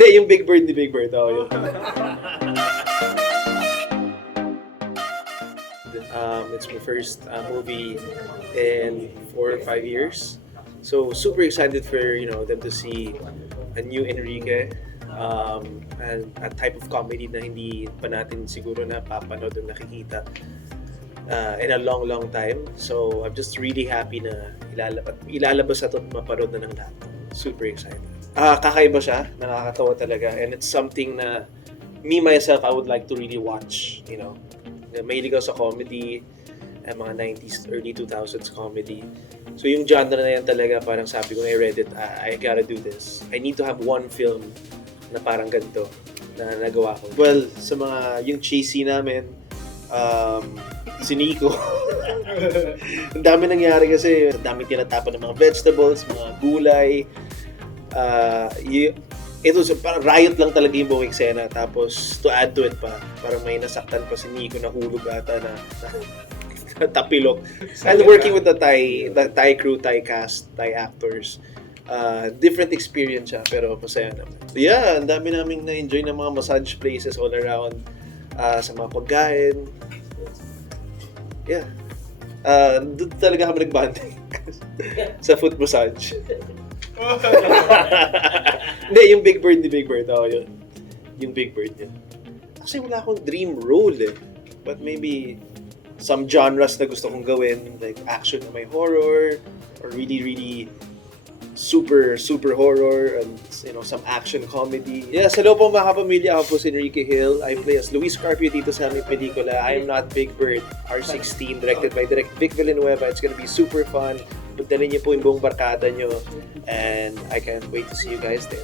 Hindi, yung Big Bird ni Big Bird. Oo, yun. It's my first movie in 4 or 5 years. So super excited for them to see a new Enrique, and a type of comedy na hindi pa natin siguro napapanood o nakikita in a long time. So I'm just really happy na ilalabas na ito at mapanood na ng lahat. Super excited. Kakaiba siya, nakakatawa talaga, and it's something na me myself I would like to really watch. Mahilig ako sa comedy, mga 90s, early 2000s comedy. So yung genre na yan talaga, parang sabi ko, I read it, I gotta do this. I need to have one film na parang ganito na nagawa ko. Well, sa yung cheesy namin, si Nico. Ang dami nangyari kasi, ang dami tinatapan ng mga vegetables, mga gulay. Ito, parang riot lang talaga yung buong eksena. Tapos, to add to it pa, parang may nasaktan pa si Nico, nahulog ata na tapilok. And working with the Thai crew, Thai cast, Thai actors, different experience siya, pero masaya naman. Yeah, ang dami naming na-enjoy ng mga massage places all around, sa mga pagkain. Yeah. Doon talaga kami nag-bonding sa foot massage. Hindi, yung Big Bird ni Big Bird. Oo, yun. Yung Big Bird yun. Actually, wala akong dream role eh. But maybe some genres na gusto kong gawin, like action na may horror, or really super horror, and some action comedy. Yeah, sa loob ng mga kapamilya, ako po si Enrique Hill. I play as Luis Carpio dito sa aming pelikula, I Am Not Big Bird, R16, directed by Direct Vic Villanueva. It's gonna be super fun. Pagdalhin niyo po yung buong barkada nyo, and I can't wait to see you guys there.